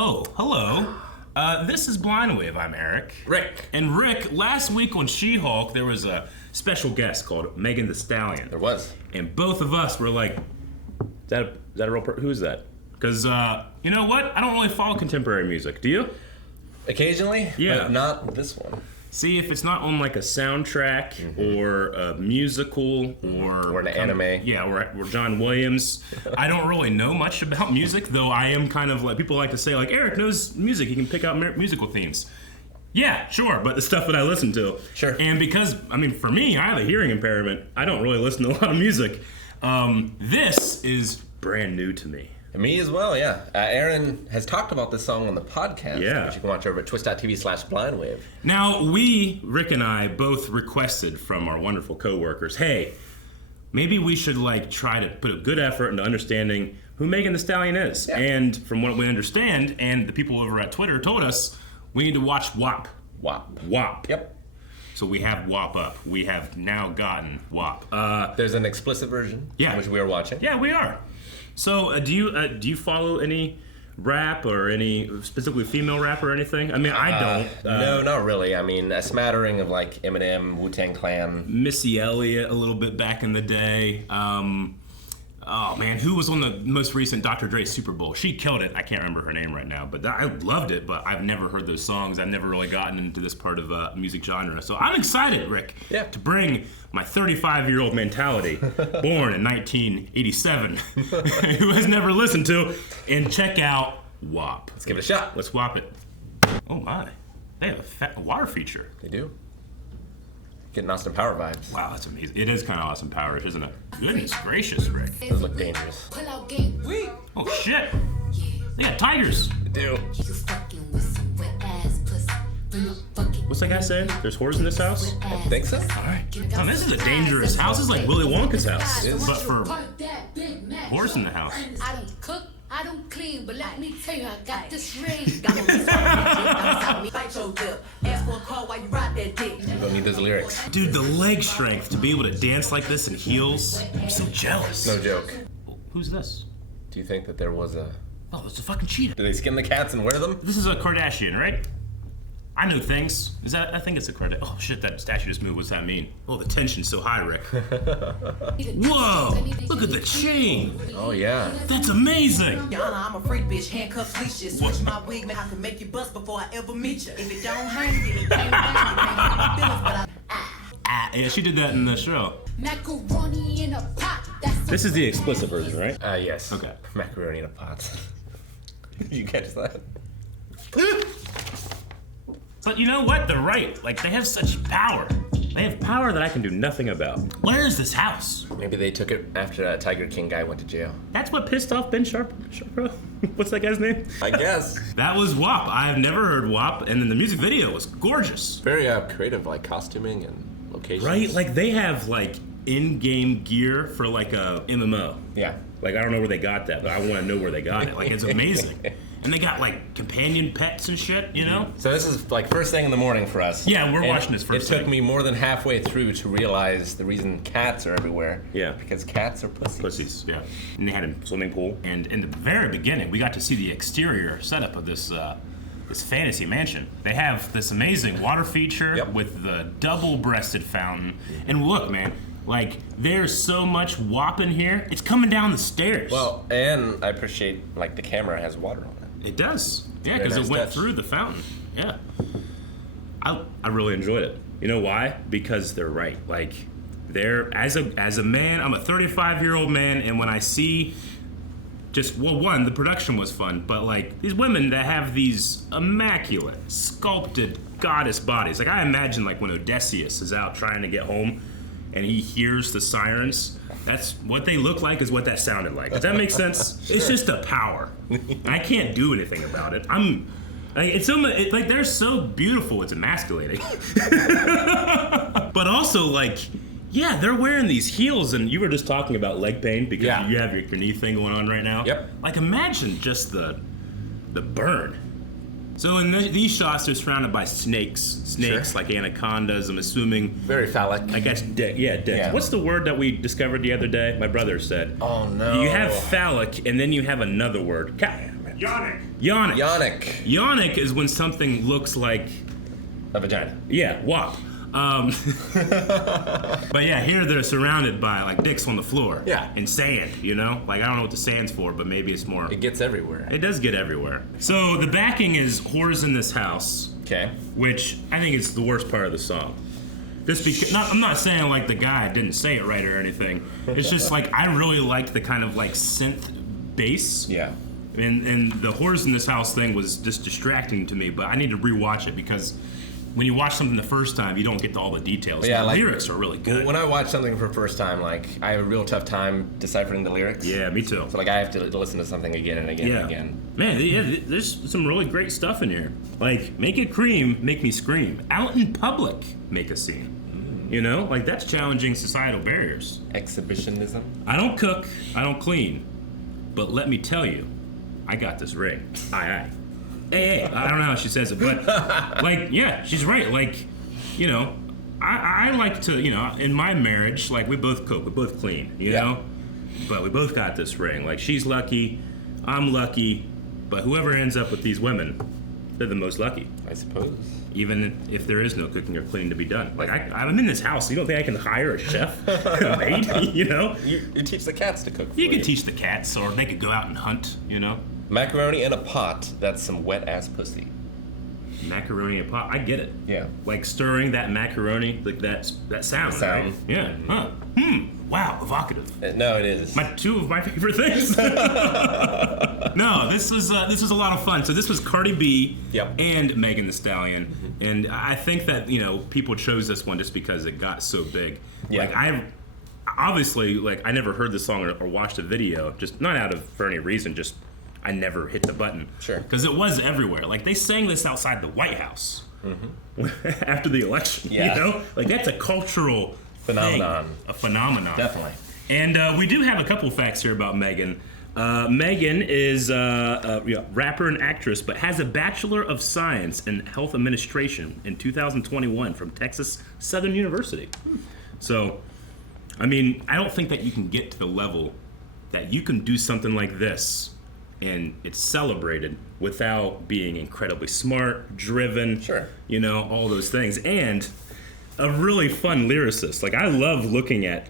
Oh, hello. This is Blind Wave. I'm Eric. Rick. And Rick, last week on She-Hulk, there was a special guest called Megan Thee Stallion. There was. And both of us were like, is that a real person? Who's that? Because, you know what? I don't really follow contemporary music. Do you? Occasionally, Yeah. but not this one. See, if it's not on like a soundtrack or a musical or an anime. Yeah, or John Williams. I don't really know much about music, though I am kind of like, people like to say like, Eric knows music, he can pick out musical themes. Yeah, sure, but the stuff that I listen to. Sure. And because, I mean, for me, I have a hearing impairment, I don't really listen to a lot of music. This is brand new to me. Me as well, yeah. Aaron has talked about this song on the podcast, Yeah. which you can watch over at twist.tv/blindwave. Now, Rick and I, both requested from our wonderful coworkers, hey, maybe we should like try to put a good effort into understanding who Megan Thee Stallion is. Yeah. And from what we understand, and the people over at Twitter told us, we need to watch WAP. WAP. WAP. Yep. So we have WAP up. We have now gotten WAP. There's an explicit version, Yeah. which we are watching. Yeah, we are. So do you follow any rap or any specifically female rap or anything? I mean, I don't. No, not really. I mean, a smattering of like Eminem, Wu-Tang Clan. Missy Elliott a little bit back in the day. Oh man, who was on the most recent Dr. Dre Super Bowl? She killed it. I can't remember her name right now, but I loved it. But I've never heard those songs. I've never really gotten into this part of music genre. So I'm excited, Rick, Yeah. to bring my 35-year-old mentality, born in 1987, who has never listened to, and check out WAP. Let's give it a shot. Let's WAP it. Oh my, they have a water feature. They do. Getting Austin Power vibes. Wow, that's amazing. It is kind of awesome powers, isn't it? Goodness gracious, Rick. Those look dangerous. Oh shit! They got tigers. They do. What's that guy saying? There's whores in this house? I think so. Alright. Oh, this is a dangerous house. This is like Willy Wonka's house. It is. But for whores in the house. I don't cook, I don't clean, but let me tell you, I got this ring. You don't need those lyrics. Dude, the leg strength to be able to dance like this in heels. I'm so jealous. No joke. Who's this? Do you think that there was a... Oh, it's a fucking cheetah. Do they skin the cats and wear them? This is a Kardashian, right? I know things. I think it's a Kardashian. Oh shit, that statue just moved. What's that mean? Oh, the tension's so high, Rick. Whoa! Look at the chain. Oh, yeah. That's amazing. Yana, I'm a freak bitch, handcuffs, leashes. Switch my wig, man, I can make you bust before I ever meet you. If it don't hang, then it can't hang. It can't hurt my feelings, but Yeah, she did that in the show. Macaroni in a pot. This is the explicit version, right? Yes. Okay. Macaroni in a pot. Did you catch that? But you know what? They're right. Like, they have such power. They have power that I can do nothing about. Where is this house? Maybe they took it after that Tiger King guy went to jail. That's what pissed off Ben Sharp. What's that guy's name? I guess. That was WAP. I've never heard WAP, and then the music video was gorgeous. Very creative, like costuming and locations. Right? Like, they have, like, in-game gear for, like, a MMO. Yeah. Like, I don't know where they got that, but I want to know where they got it. Like, it's amazing. And they got, like, companion pets and shit, you know? So this is like first thing in the morning for us. Yeah, we're And watching this first It took thing. me more than halfway through to realize the reason cats are everywhere. Yeah. Because cats are pussies. Pussies, yeah. And they had a swimming pool. And in the very beginning, we got to see the exterior setup of this this fantasy mansion. They have this amazing water feature Yep. with the double-breasted fountain. And look, man, like, there's so much WAP in here. It's coming down the stairs. Well, and I appreciate like the camera has water on it. It does. Yeah, Very because nice it went touch. through the fountain. Yeah. I really enjoyed it. You know why? Because they're right. Like, they're, as a man, I'm a 35-year-old man, and when I see one, the production was fun, but like, these women that have these immaculate, sculpted goddess bodies. Like, I imagine like when Odysseus is out trying to get home and he hears the sirens, that's what they look like is what that sounded like. Does that make sense? Sure. It's just a power. I can't do anything about it. Like, they're so beautiful, it's emasculating. But also, like, yeah, they're wearing these heels, and you were just talking about leg pain because Yeah. you have your knee thing going on right now. Yep. Like, imagine just the burn. So in these shots, they're surrounded by snakes, Sure. like anacondas. I'm assuming. Very phallic. I guess dick. Yeah, dick. Yeah. What's the word that we discovered the other day? My brother said. Oh no. You have phallic, and then you have another word. Yonic is when something looks like A vagina. yeah, WAP. But yeah, here they're surrounded by like dicks on the floor. Yeah. And sand, you know? Like I don't know what the sand's for, but maybe it's more. It gets everywhere. It does get everywhere. So the backing is Whores in This House, Okay. which I think is the worst part of the song. Just because, I'm not saying like the guy didn't say it right or anything. It's just like I really liked the kind of like synth bass. Yeah. And the Whores in This House thing was just distracting to me, but I need to rewatch it because when you watch something the first time, you don't get to all the details. Yeah, the like, lyrics are really good. When I watch something for the first time, like I have a real tough time deciphering the lyrics. Yeah, me too. So like I have to listen to something again and again and again. Man, yeah, there's some really great stuff in here. Like, make it cream, make me scream. Out in public, make a scene. You know, like that's challenging societal barriers. Exhibitionism. I don't cook, I don't clean, but let me tell you, I got this ring. Aye. Hey, I don't know how she says it, but like, yeah, she's right. Like, you know, I like to, you know, in my marriage, like we both cook, we both clean, you know, but we both got this ring. Like she's lucky, I'm lucky, but whoever ends up with these women, they're the most lucky. I suppose. Even if there is no cooking or cleaning to be done. Like I'm in this house, you don't think I can hire a chef, a maid, you know? You teach the cats to cook for You could teach the cats, or they could go out and hunt, you know? Macaroni in a pot, that's some wet-ass pussy. Macaroni in a pot, I get it. Yeah. Like stirring that macaroni, like that sound, sound. right? Yeah. Huh. Wow, evocative. No, it is. Two of my favorite things. No, this was a lot of fun. So this was Cardi B and Megan Thee Stallion, and I think that you know people chose this one just because it got so big. Yeah. Like I obviously like I never heard the song or watched a video, just not for any reason, just I never hit the button. Sure. Because it was everywhere. Like they sang this outside the White House after the election. Yeah. You know, like that's a cultural phenomenon. Thing, a phenomenon. Definitely. And we do have a couple facts here about Megan. Megan is a rapper and actress, but has a Bachelor of Science in Health Administration in 2021 from Texas Southern University. So, I mean, I don't think that you can get to the level that you can do something like this and it's celebrated without being incredibly smart, driven, you know, all those things. And a really fun lyricist. Like, I love looking at,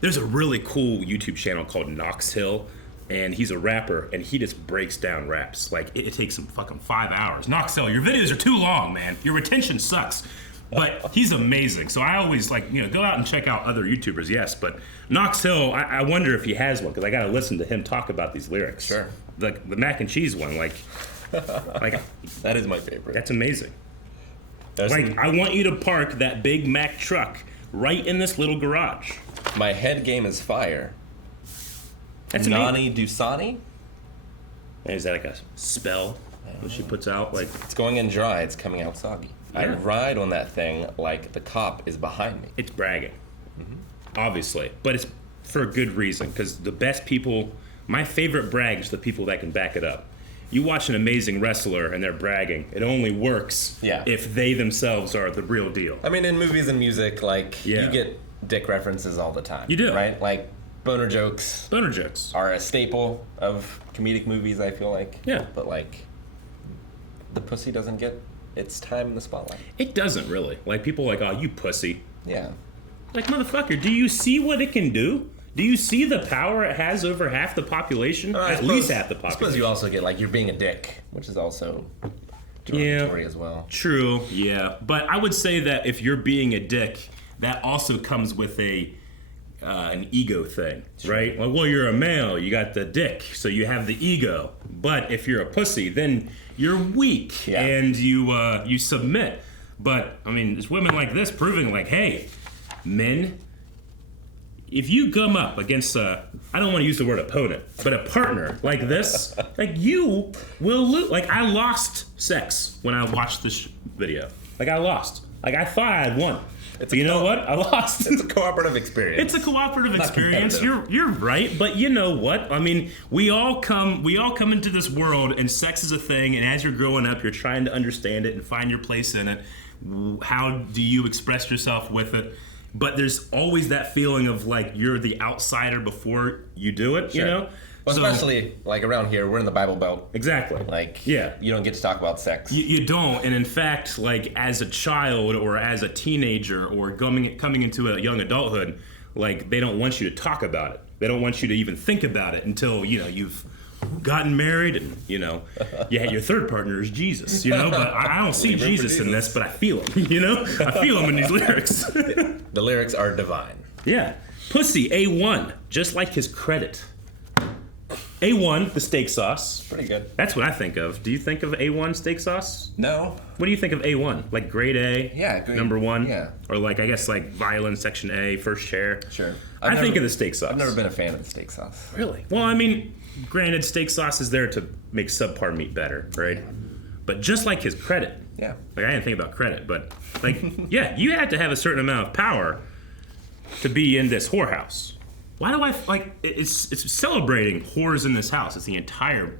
there's a really cool YouTube channel called Knox Hill, and he's a rapper, and he just breaks down raps. Like, it takes him fucking 5 hours. Knox Hill, your videos are too long, man. Your retention sucks. But he's amazing. So I always, like, you know, go out and check out other YouTubers, yes. But Knox Hill, I wonder if he has one, because I got to listen to him talk about these lyrics. Sure. Like, the mac and cheese one, like that is my favorite. That's amazing. I want you to park that Big Mac truck right in this little garage. My head game is fire. That's Nani Dusani? Is that like a spell that she puts out? Like it's going in dry, it's coming out soggy. Yeah. I ride on that thing like the cop is behind me. It's bragging, obviously, but it's for a good reason, because the best people, my favorite brag is the people that can back it up. You watch an amazing wrestler and they're bragging. It only works if they themselves are the real deal. I mean, in movies and music, like, you get dick references all the time. You do. Right? Like, boner jokes. Boner jokes are a staple of comedic movies, I feel like. Yeah. But, like, the pussy doesn't get its time in the spotlight. It doesn't really. Like, people are like, oh, you pussy. Yeah. Like, motherfucker, do you see what it can do? Do you see the power it has over half the population? At least half the population. I suppose you also get, like, you're being a dick, which is also derogatory as well. True, yeah. But I would say that if you're being a dick, that also comes with an ego thing, right? Well, you're a male, you got the dick, so you have the ego. But if you're a pussy, then you're weak and you submit. But, I mean, there's women like this proving, like, hey, men, if you gum up against I don't want to use the word opponent, but a partner like this, like, you will lose. Like, I lost sex when I watched this video. Like, I lost. Like, I thought I had won. You know what? I lost. It's a cooperative experience. It's a cooperative experience. You're right, but you know what? I mean, we all come into this world, and sex is a thing. And as you're growing up, you're trying to understand it and find your place in it. How do you express yourself with it? But there's always that feeling of like you're the outsider before you do it, you know? Well, So- especially like around here, we're in the Bible Belt. Exactly. Like, yeah. you don't get to talk about sex. You don't, and in fact, like as a child or as a teenager or coming into a young adulthood, like they don't want you to talk about it. They don't want you to even think about it until you've gotten married and your third partner is Jesus. But I don't see Jesus in this, but I feel him. I feel him in these lyrics. The lyrics are divine. Yeah, pussy A1, just like his credit. A1, the steak sauce. Pretty good. That's what I think of. Do you think of A1 steak sauce? No. What do you think of A1? Like grade A? Yeah, grade, number 1? yeah. Or like, I guess like violin section A, first chair? Sure. I think of the steak sauce. I've never been a fan of the steak sauce. Really? Well, I mean, granted, steak sauce is there to make subpar meat better, right? But just like his credit. Yeah. Like, I didn't think about credit, but like, yeah, you had to have a certain amount of power to be in this whorehouse. Why do I like it's celebrating whores in this house? It's the entire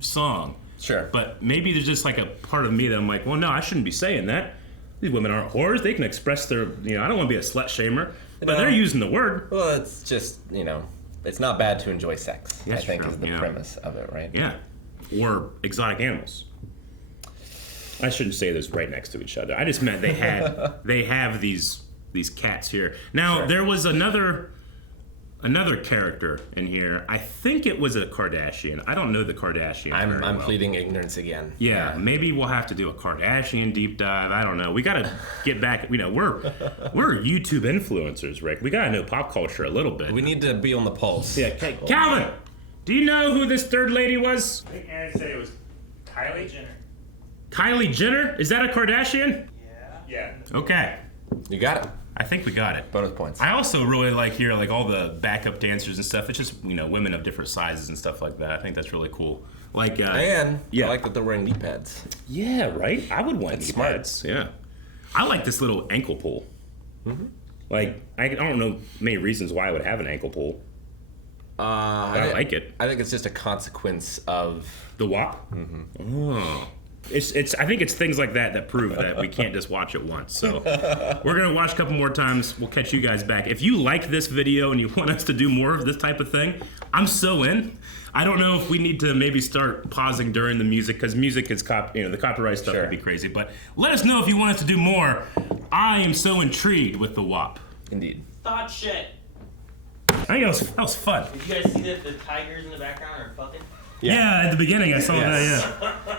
song. Sure. But maybe there's just like a part of me that I'm like, well, no, I shouldn't be saying that. These women aren't whores. They can express their, I don't want to be a slut shamer, but they're using the word. Well, it's just, it's not bad to enjoy sex. That's I think true, is the yeah. premise of it, right? Yeah. Or exotic animals. I shouldn't say this right next to each other. I just meant they have these cats here. Now, Sure. there was another character in here. I think it was a Kardashian. I don't know the Kardashian. I'm well. pleading ignorance again. Yeah, maybe we'll have to do a Kardashian deep dive. I don't know. We gotta get back. We're YouTube influencers, Rick. We gotta know pop culture a little bit. We need to be on the pulse. Yeah, Calvin, do you know who this third lady was? I think Aaron said it was Kylie Jenner. Kylie Jenner? Is that a Kardashian? Yeah. Okay, You got it. I think we got it. Bonus points. I also really like here, like all the backup dancers and stuff. It's just women of different sizes and stuff like that. I think that's really cool. Like And yeah. I like that they're wearing knee pads. Yeah, right. I would want That's knee smart. pads. Yeah, I like this little ankle pull. Mm-hmm. Like I don't know many reasons why I would have an ankle pull. I like it. I think it's just a consequence of The WAP. Mm-hmm. Oh. It's. I think it's things like that prove that we can't just watch it once. So we're gonna watch a couple more times. We'll catch you guys back. If you like this video and you want us to do more of this type of thing, I'm so in. I don't know if we need to maybe start pausing during the music because music is the copyright stuff Sure. could be crazy. But let us know if you want us to do more. I am so intrigued with the WAP. indeed. Thought shit. I think that was fun. Did you guys see that the tigers in the background are fucking? Yeah, at the beginning I saw Yes. that. Yeah.